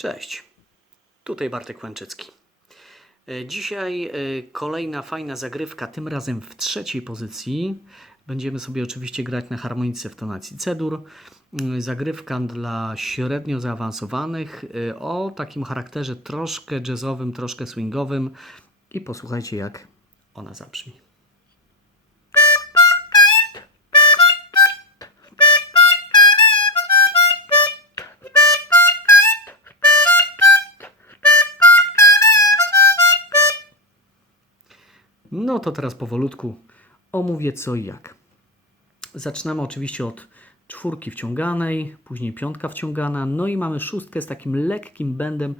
Cześć, tutaj Bartek Łęczycki. E, Dzisiaj e, kolejna fajna zagrywka, tym razem w trzeciej pozycji. Będziemy sobie oczywiście grać na harmonice w tonacji C-dur. Mm, Zagrywka dla średnio zaawansowanych e, o takim charakterze troszkę jazzowym, troszkę swingowym. I posłuchajcie, jak ona zabrzmi. No to teraz powolutku omówię co i jak. Zaczynamy oczywiście od czwórki wciąganej, później piątka wciągana, no i mamy szóstkę z takim lekkim bendem,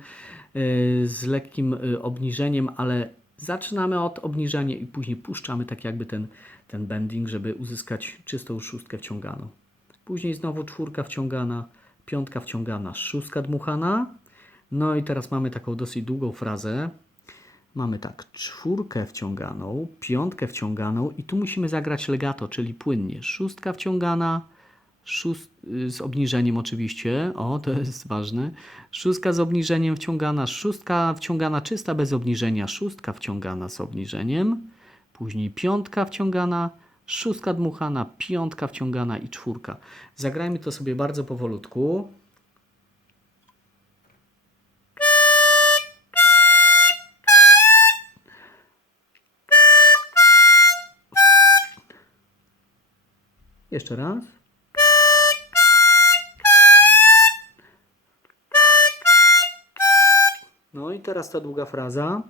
yy, z lekkim yy, obniżeniem, ale zaczynamy od obniżenia i później puszczamy tak jakby ten, ten bending, żeby uzyskać czystą szóstkę wciąganą. Później znowu czwórka wciągana, piątka wciągana, szóstka dmuchana. No i teraz mamy taką dosyć długą frazę. Mamy tak, czwórkę wciąganą, piątkę wciąganą i tu musimy zagrać legato, czyli płynnie. Szóstka wciągana, szóst, z obniżeniem oczywiście, o to jest ważne. Szóstka z obniżeniem wciągana, szóstka wciągana czysta bez obniżenia, szóstka wciągana z obniżeniem, później piątka wciągana, szóstka dmuchana, piątka wciągana i czwórka. Zagrajmy to sobie bardzo powolutku. Jeszcze raz. No i teraz ta długa fraza.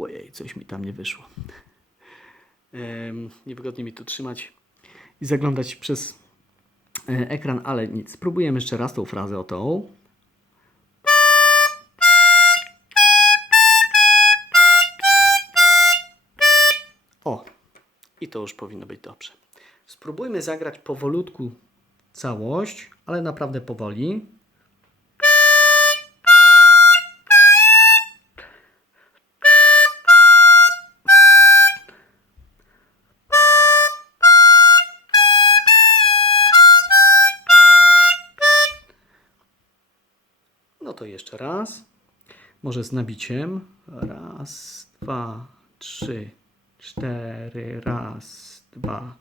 Ojej, coś mi tam nie wyszło. Niewygodnie mi tu trzymać i zaglądać przez e, ekran, ale nic. Spróbujemy jeszcze raz tą frazę o tą. O, i to już powinno być dobrze. Spróbujmy zagrać powolutku całość, ale naprawdę powoli. No to jeszcze raz. Może z nabiciem. Raz, dwa, trzy, cztery, raz, dwa.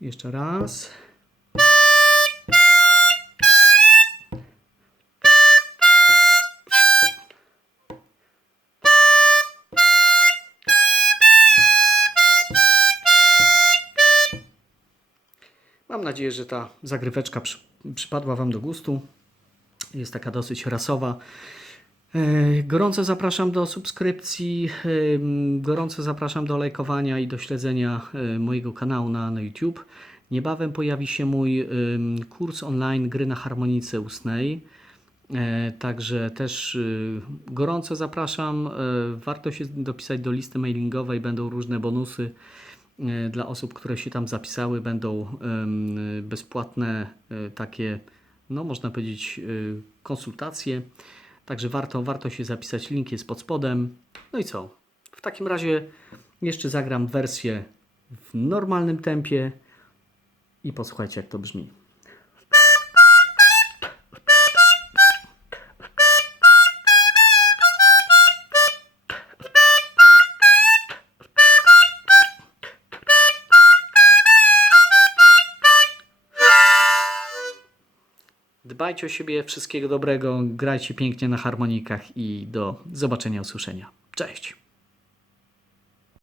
Jeszcze raz. Nadzieję, że ta zagryweczka przy, przypadła Wam do gustu. Jest taka dosyć rasowa. E, Gorąco zapraszam do subskrypcji, em, gorąco zapraszam do lajkowania i do śledzenia e, mojego kanału na, na YouTube. Niebawem pojawi się mój kurs online gry na harmonice ustnej. E, Także też gorąco zapraszam. E, Warto się dopisać do listy mailingowej, będą różne bonusy e, dla osób, które się tam zapisały. Będą bezpłatne e, takie, no można powiedzieć, y, konsultacje. Także warto, warto się zapisać. Link jest pod spodem. No i co? W takim razie jeszcze zagram wersję w normalnym tempie i posłuchajcie, jak to brzmi. Dbajcie o siebie, wszystkiego dobrego, grajcie pięknie na harmonikach i do zobaczenia, usłyszenia. Cześć!